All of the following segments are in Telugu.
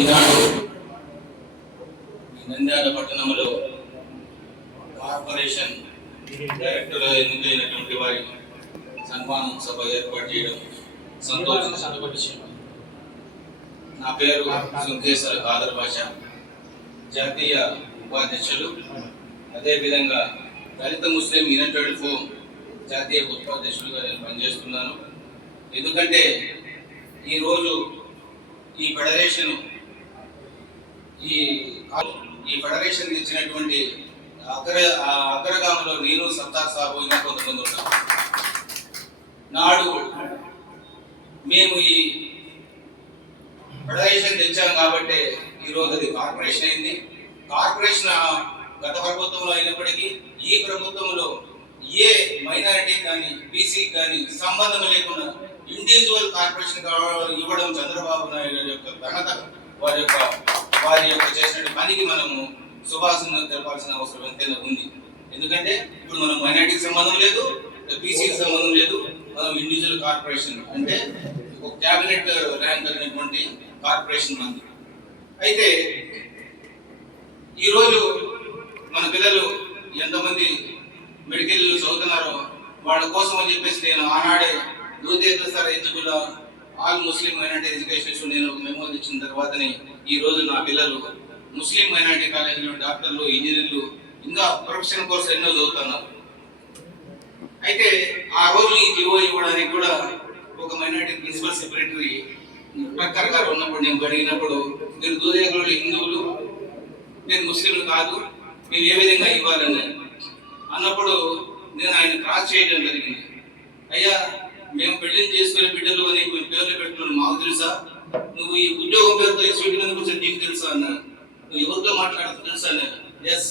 ఈనాడు నంద్యాల పట్టణంలో కార్పొరేషన్ డైరెక్టర్ ఎన్నికైనటువంటి వారి సన్మాన సభ ఏర్పాటు చేయడం సంతోషించిన విషయం. నా పేరు సుంకేశ్వర ఖాదర్ భాష, జాతీయ ఉపాధ్యక్షులు, అదేవిధంగా దళిత ముస్లిం యునైటెడ్ ఫోరం జాతీయ ఉపాధ్యక్షులుగా నేను పనిచేస్తున్నాను. ఎందుకంటే ఈరోజు ఈ ఫెడరేషన్ ఈ ఫెడరేషన్ ఇచ్చినటువంటి అగ్రగామంలో నేను సత్తార్ సాబు ఇంకా కొంతమంది ఉంటాం. నాడు మేము ఈ ఫెడరేషన్ తెచ్చాం కాబట్టి ఈరోజు అది కార్పొరేషన్ అయింది. కార్పొరేషన్ గత ప్రభుత్వంలో అయినప్పటికీ ఈ ప్రభుత్వంలో ఏ మైనారిటీ కానీ బీసీ కానీ సంబంధం లేకుండా ఇండివిజువల్ కార్పొరేషన్ ఇవ్వడం చంద్రబాబు నాయుడు యొక్క ఘనత, వారి యొక్క చేసిన పనికి మనము శుభాశంసలు తెలపాల్సిన అవసరం ఎంతైనా ఉంది. ఎందుకంటే ఇప్పుడు మనం మైనారిటీకి సంబంధం లేదు, బీసీకి సంబంధం లేదు, మనం ఇండివిజువల్ కార్పొరేషన్ అంటే ఒక క్యాబినెట్ ర్యాంక్ అయినటువంటి కార్పొరేషన్ మంది. అయితే ఈరోజు మన పిల్లలు ఎంతమంది మెడికల్ చదువుతున్నారో వాళ్ళ కోసం అని చెప్పేసి నేను ఆనాడే యూత్ ఎలిజిబుల్ ఆల్ ముస్లిం మైనారిటీ ఎడ్యుకేషన్ నేను మెమో ఇచ్చిన తర్వాతనే ఈ రోజు నా పిల్లలు ముస్లిం మైనారిటీ కాలేజీలో డాక్టర్లు, ఇంజనీర్లు, ఇంకా ప్రొఫెషనల్ కోర్సు ఎన్నో చదువుతున్నారు. అయితే ఆ రోజు ఈ జీవో ఇవ్వడానికి కూడా ఒక మైనారిటీ ప్రిన్సిపల్ సెక్రటరీ ప్రక్కర్ గారు ఉన్నప్పుడు నేను అడిగినప్పుడు, మీరు దూదేకులు హిందువులు, మీరు ముస్లింలు కాదు, మీరు ఏ విధంగా ఇవ్వాలని అన్నప్పుడు నేను ఆయన క్రాస్ చేయడం జరిగింది. అయ్యా, మేము పెళ్లి చేసుకునే బిడ్డలు అని పేర్లు పెట్టుకున్నాను, మాకు తెలుసా? నువ్వు ఈ ఉద్యోగం పేరుతో ఇచ్చి నీకు తెలుసా అన్నాను. నువ్వు ఎవరితో మాట్లాడుతూ తెలుసా అన్నాను. Yes,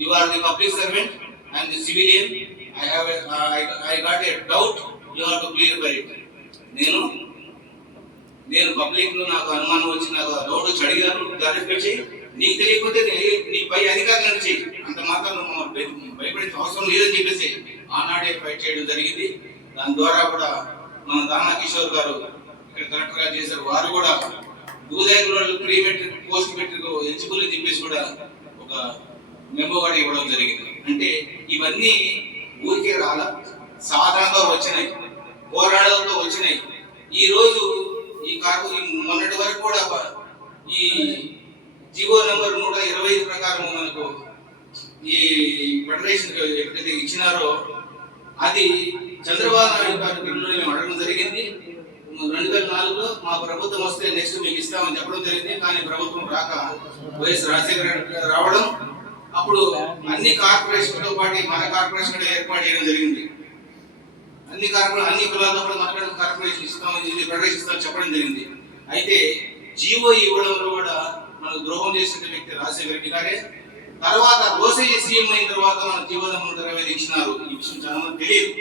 you are the public servant, I'm the civilian, I got a doubt, you have to clear it. నేను పబ్లిక్ లో నాకు అనుమానం వచ్చి నాకు డౌట్ వచ్చి అడిగాను, క్లారిఫై చేయి. నీకు తెలియకపోతే నీ పై అధికారులను చెయ్యి, అంత మాత్రం భయపడే అవసరం లేదని చెప్పేసి ఆనాడే ఫైట్ చేయడం జరిగింది. దాని ద్వారా కూడా మన దానా కిషోర్ గారు ఇక్కడ కలెక్టర్ గా చేశారు. వారు కూడా దూదేకులు pre matric, post matric eligible అని చెప్పేసి కూడా ఒక మెమో కూడా ఇవ్వడం జరిగింది. అంటే ఇవన్నీ ఊరికే రాలా, సాధనతో వచ్చినాయి, పోరాటాలతో వచ్చినాయి. ఈ రోజు ఈ మొన్నటి వరకు కూడా ఈ జీవో నంబర్ 125 ప్రకారం మనకు ఈ ఫెడరేషన్ ఎక్కడైతే ఇచ్చినారో అది చంద్రబాబు నాయుడు గారి బిల్లులో మేము అడగడం జరిగింది. 2004లో మా ప్రభుత్వం వస్తే నెక్స్ట్ మీకు ఇస్తామని చెప్పడం జరిగింది. కానీ ప్రభుత్వం రాక వైఎస్ రాజశేఖర రావడం, అప్పుడు అన్ని కార్పొరేషన్తో పాటు మన కార్పొరేషన్ కూడా ఏర్పాటు చేయడం జరిగింది. అన్ని కులాలతో కూడా మన కార్పొరేషన్ ఇస్తామని ఫెడరేషన్ ఇస్తామని చెప్పడం జరిగింది. అయితే జీవో ఇవ్వడంలో కూడా మనకు ద్రోహం చేసిన వ్యక్తి రాజశేఖర రెడ్డి గారే. తర్వాత రోసయ్య సీఎం అయిన తర్వాత మన జీవో నంబర్ 125 ఇచ్చినారు. ఈ విషయం చాలా మంది తెలియదు.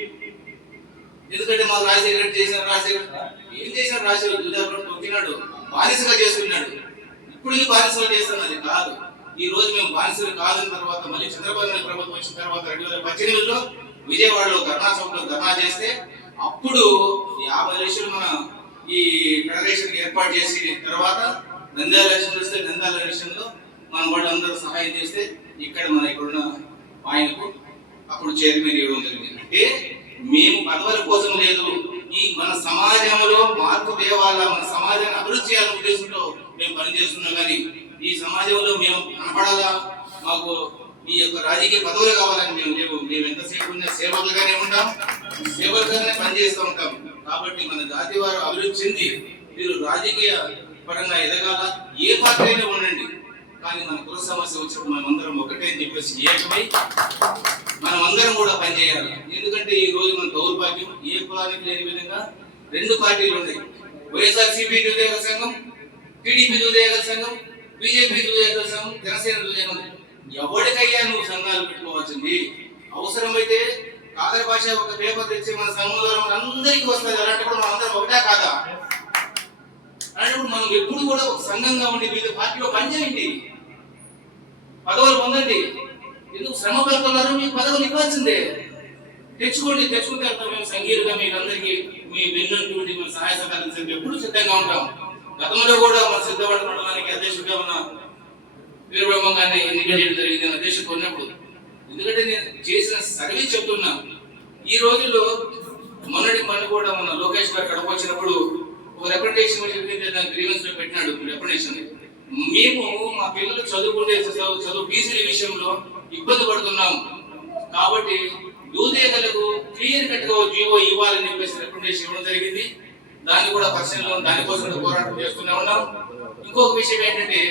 ఎందుకంటే మాకు రాజశేఖర రెడ్డి ఏం చేసినాడు? రాజశేఖర తొక్కినాడు, బానిసగా చేసుకున్నాడు. ఇప్పుడు ఈ బానిసలు చేస్తున్నది కాదు. ఈ రోజు మేము బానిసలు కాదని తర్వాత మళ్ళీ చంద్రబాబు నాయుడు ప్రభుత్వం వచ్చిన తర్వాత 2018లో విజయవాడలో ధర్నా చేస్తే అప్పుడు 50 లక్షలు మన ఈ ఫెడరేషన్ ఏర్పాటు చేసి తర్వాత నంద్యాల ఎలక్షన్ వస్తే నంద్యాల ఎలక్షన్ లో మన వాళ్ళు అందరూ సహాయం చేస్తే ఇక్కడున్న ఆయనకు అప్పుడు చైర్మన్ ఇవ్వడం జరిగింది. అంటే మేము పదవుల కోసం లేదు, ఈ మన సమాజంలో మార్పు తేవాలా, మన సమాజాన్ని అభివృద్ధి చేయాలనే ఉద్దేశంతో మేము పనిచేస్తున్నాం. కానీ ఈ సమాజంలో మేము కనపడాలా, మాకు ఈ యొక్క రాజకీయ పదవులు కావాలని మేము లేవు. మేము ఎంతసేపు ఉన్న సేవకులుగానే ఉంటాం, సేవకులుగానే పనిచేస్తూ ఉంటాం. కాబట్టి మన జాతి వారు అభివృద్ధి చెంది మీరు రాజకీయ పరంగా ఎదగాల, ఏ పార్టీ అయినా ఉండండి, కానీ మన కుల సమస్య వచ్చినప్పుడు మనమందరం ఒకటే అని చెప్పేసి ఏకమై మనమందరం కూడా పనిచేయాలి. ఎందుకంటే ఈ రోజు మన దౌర్భాగ్యం, ఏ కులానికి లేని విధంగా 2 పార్టీలు ఉన్నాయి. వైఎస్ఆర్సీపీ దుర్యోగ సంఘం, టీడీపీ దుర్యోగ సంఘం, బీజేపీ దుర్యోగ సంఘం, జనసేన దుర్యోగ. ఎవరికయ్యా నువ్వు సంఘాలు పెట్టుకోవాల్సింది? అవసరమైతే కాదర్ భాష ఒక పేపర్ తెచ్చి మన సంఘంలో అందరికీ వస్తుంది. అలాంటప్పుడు మనం అందరం ఒకటే కాదా? అలాంటప్పుడు మనం ఎప్పుడు కూడా ఒక సంఘంగా ఉండి వివిధ పార్టీలో పనిచేయండి, పదవులు పొందండి. ఎందుకు శ్రమ పెడుతున్నారు? మీకు పదవులు ఇవ్వాల్సిందే. తెచ్చుకుంటే మేము సంఘీయులుగా మీకు అందరికీ మీ వెన్నుంటి సహాయ సహకారం ఎప్పుడు సిద్ధంగా ఉంటాం. గతంలో కూడా మన సిద్ధపట్ట మండలానికి అధ్యక్షుడిగా ఉన్న వీరబ్రహ్మం గారిని ఎన్నిక చేయడం జరిగింది నేను అధ్యక్షుడు ఉన్నప్పుడు. ఎందుకంటే నేను చేసిన సర్వీస్ చెప్తున్నా. ఈ రోజుల్లో మొన్నటి మన కూడా మన లోకేష్ గారు కడప వచ్చినప్పుడు ఒక రిప్రజెంటేషన్ గ్రీవెన్స్ లో పెట్టినాడు రిప్రజెంటేషన్. మేము మా పిల్లలు చదువుకునే చదువు ఫీజుల విషయంలో ఇబ్బంది పడుతున్నాం కాబట్టి యూదేతలకు క్లియర్ కట్ గా జీవో ఇవ్వాలని చెప్పేసి రిప్రజెంటేషన్ ఇవ్వడం జరిగింది. దాన్ని కూడా పరిశీలనలో దానికోసం పోరాటం చేస్తూనే ఉన్నాం. ఇంకొక విషయం ఏంటంటే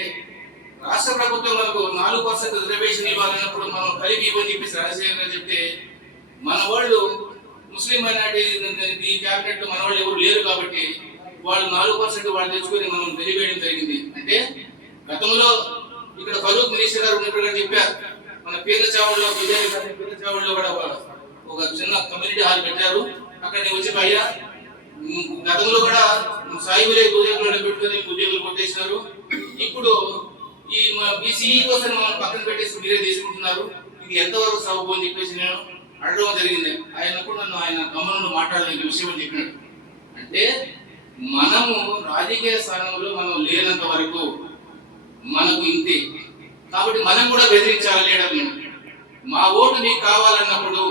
రాష్ట్ర ప్రభుత్వం మనకు 4% రిజర్వేషన్ ఇవ్వాలన్నప్పుడు మనం కలిపి ఇవ్వని చెప్పేసి రాజశేఖర్ చెప్తే మన వాళ్ళు ముస్లిం మైనారిటీ ఈ క్యాబినెట్ మన వాళ్ళు ఎవరు లేరు కాబట్టి వాళ్ళు 4% వాళ్ళు తెచ్చుకొని మనం తెలియవేయడం జరిగింది. అంటే గతంలో ఇక్కడ ఫరూక్ మినిస్టర్ గారు ఉన్నప్పుడు చెప్పారు మన పీర్లచావుల్లో కూడా ఒక చిన్న కమ్యూనిటీ హాల్ పెట్టారు. అక్కడ నేను వచ్చి అయ్యా గతంలో కూడా సాయిబులే ఉద్యోగులు పెట్టుకొని ఉద్యోగులు కొట్టేసినారు. ఇప్పుడు ఈ బీసీఈ కోసం మనం పక్కన పెట్టేసి మీరే తీసుకుంటున్నారు, ఇది ఎంతవరకు సబబు అని చెప్పేసి నేను అడగడం జరిగింది. ఆయన కూడా నన్ను ఆయన గమనంలో మాట్లాడలేని విషయం అని చెప్పినాడు. అంటే మనము రాజకీయ స్థానంలో మనం లేనంత వరకు మనకు ఇంతే కాబట్టి మనం కూడా బెదిరించాలి లీడర్ని. మా ఓటు మీకు కావాలన్నప్పుడు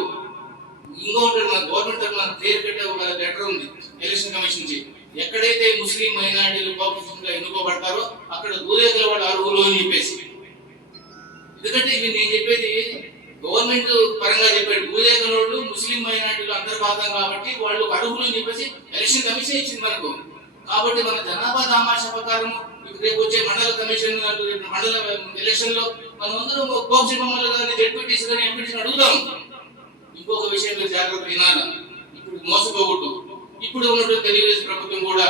ఇంకొకటి మన గవర్నమెంట్ తరఫున క్లియర్ కట్ ఒక లెటర్ ఉంది ఎలక్షన్ కమిషన్ నుంచి. ఎక్కడైతే ముస్లిం మైనారిటీలు గా ఎన్నుకోబడతారో అక్కడ దూరేగల వాళ్ళు అర్హులు అని చెప్పేసి. ఎందుకంటే ఇవి నేను చెప్పేది గవర్నమెంట్ పరంగా చెప్పాడు. దూరేగల వాళ్ళు ముస్లిం మైనారిటీలు అంతర్భాగం కాబట్టి వాళ్ళు అర్హులు అని చెప్పేసి ఎలక్షన్ కమిషన్ ఇచ్చింది మనకు. కాబట్టి మన జనాభా దామాషా ప్రకారం రేపు వచ్చే మండల కమిషన్ మండల ఎలక్షన్ లో మనం అందరం కోప్సి బొమ్మలు కానీ జడ్పీటీసీ కానీ ఎంపీటీసీ అడుగుదాం. ఇంకొక విషయం మీరు జాగ్రత్త వినాలి. ఇప్పుడు మోసపోకూడదు. ఇప్పుడు ఉన్నటువంటి తెలుగుదేశం ప్రభుత్వం కూడా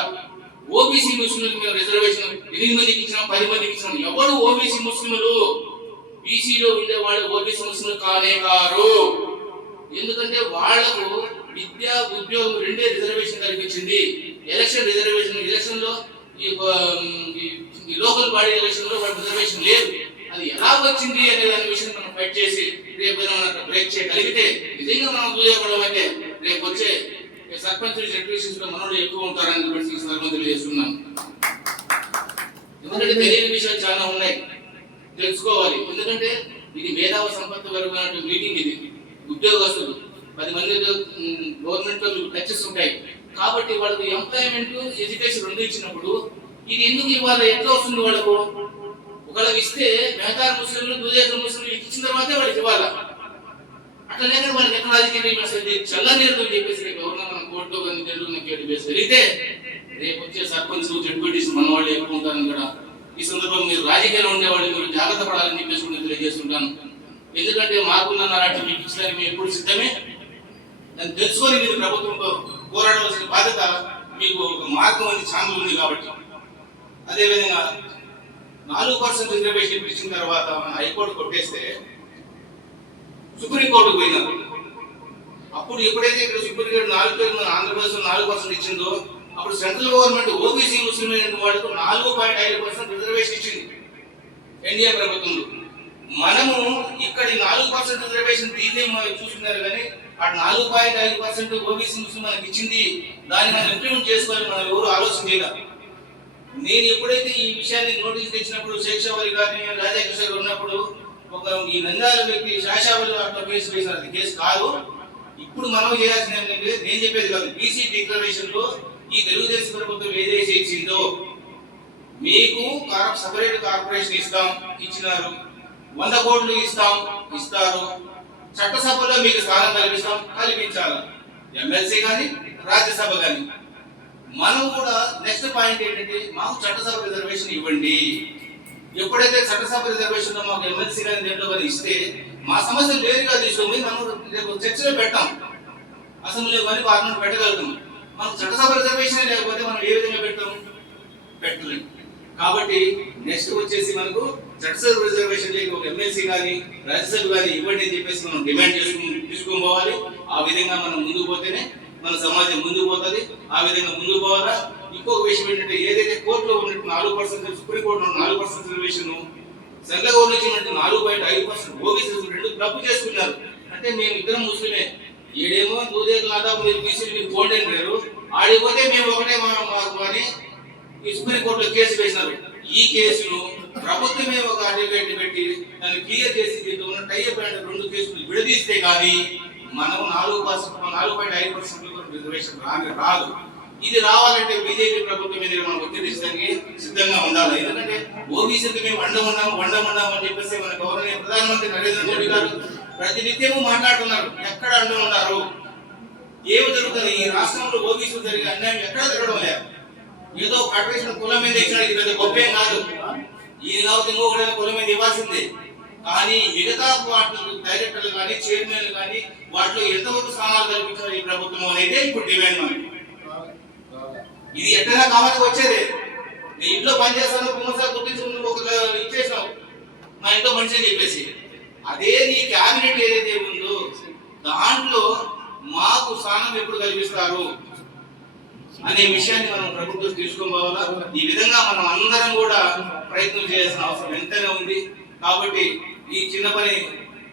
ఓబీసీ ముస్లింలకు మేము రిజర్వేషన్ 8 మందికి ఇచ్చినాం 10 మందికి ఇచ్చినాం. ఎవరు ఓబీసీ ముస్లింలు బీసీలో ఉండే వాళ్ళు ఓబీసీ ముస్లింలు కానే కారు. ఎందుకంటే వాళ్లకు విద్యా ఉద్యోగం రెండే రిజర్వేషన్ కల్పించింది. ఎలక్షన్ రిజర్వేషన్ ఎలక్షన్ లో ఈ లోకల్ బాడీ ఎలక్షన్ లో వాళ్ళ రిజర్వేషన్ లేదు. అది ఎలా వచ్చింది అనే దాని విషయం మనం ఫైట్ చేసి రేపు బ్రేక్ చేయగలిగితే నిజంగా మనం ఉద్యోగం అయితే రేపు వచ్చే సర్పంచ్ జడ్పీటీసీస్ లో మనోళ్ళు ఎక్కువ ఉంటారని చెప్పి సర్పంచులు చేస్తున్నాం. ఎందుకంటే తెలియని విషయాలు చాలా ఉన్నాయి, తెలుసుకోవాలి. ఎందుకంటే ఇది మేధావ సంపత్తి వరకు మీటింగ్. ఇది ఉద్యోగస్తులు 10 మంది గవర్నమెంట్ లో టచెస్ ఉంటాయి కాబట్టి వాళ్ళకి ఎంప్లాయ్మెంట్ ఎడ్యుకేషన్ రెండు ఇచ్చినప్పుడు ఇది ఎందుకు ఇవ్వాలి, ఎట్లా వస్తుంది వాళ్ళకు? ఒకవేళ ఇస్తే మెహతా ముస్లింలు దూదేతర ముస్లింలు ఇచ్చిన తర్వాతే వాళ్ళకి ఇవ్వాలి. అట్లా లేకపోతే వాళ్ళకి ఎక్కడ రాజకీయ చల్లనేరు చెప్పేసి రేపు ఎవరన్నా మన కోర్టులో కానీ తెలుగు కేటు వేసి జరిగితే రేపు వచ్చే సర్పంచ్ జడ్పీటీసీ మన వాళ్ళు ఎక్కువ ఉంటారని కూడా ఈ సందర్భంగా మీరు రాజకీయాలు ఉండేవాళ్ళు మీరు జాగ్రత్త పడాలని చెప్పేసి కూడా తెలియజేస్తుంటాను. ఎందుకంటే మాకున్న నాటి మీకు ఇచ్చడానికి మేము ఎప్పుడు సిద్ధమే. దాన్ని తెలుసుకొని మీరు ప్రభుత్వంతో పోరాడవలసిన బాధ్యత మీకు ఒక మార్గం అనేది ఛాన్స్ ఉంది కాబట్టి. అదేవిధంగా 4% రిజర్వేషన్ ఇచ్చిన తర్వాత మన హైకోర్టు కొట్టేస్తే సుప్రీంకోర్టుకు పోయినారు. అప్పుడు ఎప్పుడైతే ఇక్కడ సుప్రీంకోర్టు 4% ఆంధ్రప్రదేశ్ 4% ఇచ్చిందో అప్పుడు సెంట్రల్ గవర్నమెంట్ ఓబీసీ ముస్లిం వాళ్ళకు 4.5% రిజర్వేషన్ ఇచ్చింది ఎన్డీఏ ప్రభుత్వంలో. మనము ఇక్కడ 4% రిజర్వేషన్ దీన్ని చూస్తున్నారు కానీ అటు 4.5% ఓబీసీ ముస్లిం మనకి ఇచ్చింది. దాన్ని మనం ఇంప్లిమెంట్ చేసుకోవాలని మనం ఎవరు ఆలోచన చేయాలి. నేను ఎప్పుడైతే ఈ విషయాన్ని నోటీస్ తెచ్చినప్పుడు శేషావరి గారిని రాజాకిషోర్ ఉన్నప్పుడు ఒక ఈ నంద్యాల వ్యక్తి శాషావరి అట్లా కేసు వేశారు. అది కేసు కాదు. ఇప్పుడు మనం చేయాల్సింది ఏంటంటే నేను చెప్పేది కాదు, బీసీ డిక్లరేషన్ లో ఈ తెలుగుదేశం ప్రభుత్వం ఏదైతే ఇచ్చిందో మీకు సపరేట్ కార్పొరేషన్ ఇస్తాం ఇచ్చినారు, 100 కోట్లు ఇస్తారు, చట్టసభలో మీకు స్థానం కల్పించాలి, ఎమ్మెల్సీ కానీ రాజ్యసభ కానీ. మనం కూడా నెక్స్ట్ పాయింట్ ఏంటంటే మాకు చట్టసభ రిజర్వేషన్ ఇవ్వండి. ఎప్పుడైతే చట్టసభ రిజర్వేషన్ మాకు ఎమ్మెల్సీ కానీ దేంట్లో కానీ ఇస్తే మా సమస్యలు వేరుగా తీసుకొని మనం రేపు చర్చలో పెట్టాం, అసెంబ్లీలో కానీ పార్లమెంట్ పెట్టగలుగుతాం. మనకు చట్టసభ రిజర్వేషన్ లేకపోతే మనం ఏ విధంగా పెట్టలేము. కాబట్టి నెక్స్ట్ వచ్చేసి మనకు చట్టసభ రిజర్వేషన్ లేక ఒక ఎమ్మెల్సీ కానీ రాజ్యసభ కానీ ఇవ్వండి అని చెప్పేసి మనం డిమాండ్ తీసుకొని పోవాలి. ఆ విధంగా మనం ముందుకు పోతేనే మన సమాజం ముందుకు పోతుంది. ఆ విధంగా ముందుకు పోవాలా. ఇంకొక విషయం ఏంటంటే ఏదైతే కోర్టులో ఉన్నట్టు 4% సుప్రీంకోర్టులో 4% రిజర్వేషన్ సెంట్రల్ గవర్నమెంట్ 4.5% ఓబీసీ రెండు తప్పు చేసుకున్నారు. అంటే మేము ఇద్దరం ముస్లిమే, ఏడేమో దూదేకులు దాదాపు మీరు బీసీలు మీరు పోండి అంటారు, ఆడిపోతే మేము ఒకటే మాకు అని ఈ సుప్రీంకోర్టులో కేసు వేసినారు. ఈ కేసును ప్రభుత్వమే ఒక అడ్వకేట్ పెట్టి దాన్ని క్లియర్ చేసి దీంట్లో ఉన్న టైప్ అయిన 2 కేసులు విడదీస్తే కానీ మనం 4.5% రిజర్వేషన్ రాదు. ఇది రావాలంటే బీజేపీ ప్రభుత్వం మీద మనం ఒత్తిడిస్తానికి సిద్ధంగా ఉండాలి. ఎందుకంటే ఓబీసీకి మేము వండముండం అని చెప్పేసి మన గౌరవనీయ ప్రధానమంత్రి నరేంద్ర మోడీ గారు ప్రతినిత్యము మాట్లాడుతున్నారు. ఎక్కడ అండ ఉన్నారు, ఏమి జరుగుతుంది ఈ రాష్ట్రంలో ఓబీసీ జరిగే అన్యాయం ఎక్కడ జరగడం లేదు. ఏదో ఫెడరేషన్ కులం మీద ఇచ్చిన ఇది పెద్ద గొప్పేం కాదు. ఈయన కాబట్టి ఇంకొకటి కులం మీద ఇవ్వాల్సిందే. కానీ మిగతా పార్టీలు డైరెక్టర్లు కానీ చైర్మన్లు కానీ వాటిలో ఎంతవరకు స్థానాలు కల్పించారు ఈ ప్రభుత్వం అనేది ఇప్పుడు డిమాండ్ మనకి. ఇది ఎక్కడైనా కావాలి వచ్చేదే. నీ ఇంట్లో పనిచేస్తాను కుమ్మసారి గుర్తించుకుని ఒక ఇచ్చేసినావు మా ఇంట్లో మనిషి అని చెప్పేసి, అదే నీ క్యాబినెట్ ఏదైతే ఉందో దాంట్లో మాకు స్థానం ఎప్పుడు కల్పిస్తారు అనే విషయాన్ని మనం ప్రభుత్వం తీసుకొని పోవాలా. ఈ విధంగా మనం అందరం కూడా ప్రయత్నం చేయాల్సిన అవసరం ఎంతైనా ఉంది. కాబట్టి ఈ చిన్న పని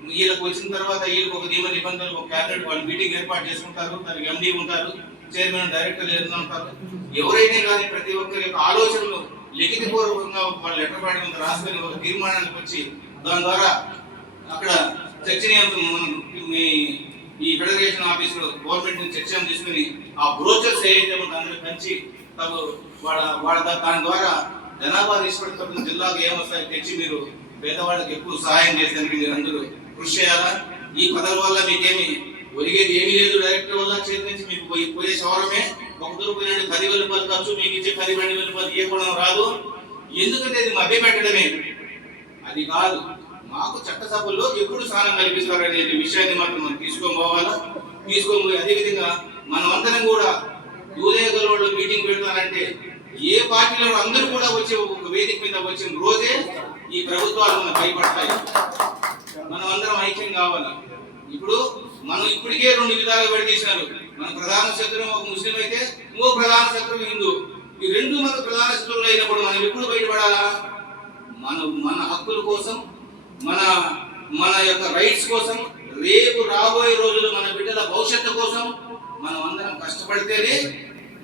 వీళ్ళకి వచ్చిన తర్వాత వీళ్ళకి ఒక నియమ నిబంధనలు ఒక క్యాబినెట్ వాళ్ళు మీటింగ్ ఏర్పాటు చేసుకుంటారు. దానికి ఎండీ ఉంటారు, చైర్మన్ డైరెక్టర్లు ఉంటారు. ఎవరైనా కానీ ప్రతి ఒక్కరి యొక్క ఆలోచనలు లిఖితపూర్వకంగా వాళ్ళు లెటర్ పాడి ముందు రాసుకొని ఒక తీర్మానానికి వచ్చి దాని ద్వారా అక్కడ చర్చనీయాంశం ఈ ఫెడరేషన్ ఆఫీస్ లో గవర్నమెంట్ నుంచి చర్చ తీసుకుని ఆ బ్రోచర్స్ ఏదైతే దాన్ని పెంచి వాళ్ళ దాని ద్వారా జనాభా నిష్పత్తి జిల్లాకు ఏమొస్తాయి తెచ్చి మీరు పేదవాళ్ళకి ఎక్కువ సహాయం చేసేందుకు మీరు అందరూ కృషి చేయాలా. ఈ పదవుల వల్ల మీకేమి ఒరిగేది ఏమీ లేదు. డైరెక్టర్ వల్ల చేతి నుంచి మీకు పోయే సౌరమే ఒక దూరిపోయినట్టు 10,000 రూపాయలు ఖర్చు, మీకు ఇచ్చే 10,000-12,000 రూపాయలు ఇవ్వడం రాదు. ఎందుకంటే అది మభ్య పెట్టడమే. అది కాదు, మాకు చట్టసభల్లో ఎప్పుడు స్థానం కల్పిస్తారు అనే విషయాన్ని మాత్రం మనం తీసుకొని పోయి అదేవిధంగా మనమందరం కూడా యూదేగలో మీటింగ్ పెడతానంటే ఏ పార్టీలో అందరూ కూడా వచ్చి ఒక వేదిక మీద వచ్చిన రోజే ఈ ప్రభుత్వాలు మనకు భయపడతాయి. మనం అందరం ఐక్యం కావాలి. ఇప్పుడు మనం ఇప్పటికే 2 విధాలుగా విడదీసినారు. మన ప్రధాన శత్రువు ఒక ముస్లిం అయితే ఇంకో ప్రధాన శత్రువు హిందూ. ఈ 2 మన ప్రధాన శత్రువులు అయినప్పుడు మనం ఎప్పుడు బయటపడాలా? మన హక్కుల కోసం, మన యొక్క రైట్స్ కోసం, రేపు రాబోయే రోజులు మన బిడ్డల భవిష్యత్తు కోసం మనం అందరం కష్టపడితేనే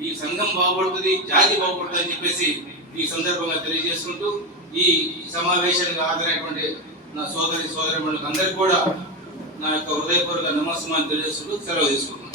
ఈ సంఘం బాగుపడుతుంది, జాతి బాగుపడుతుంది అని చెప్పేసి ఈ సందర్భంగా తెలియజేసుకుంటూ ఈ సమావేశానికి హాజరైనటువంటి నా సోదరిమణులకు అందరికీ కూడా నా యొక్క హృదయపూర్వక నమస్కారం తెలియజేస్తూ సెలవు తీసుకుంటున్నాను.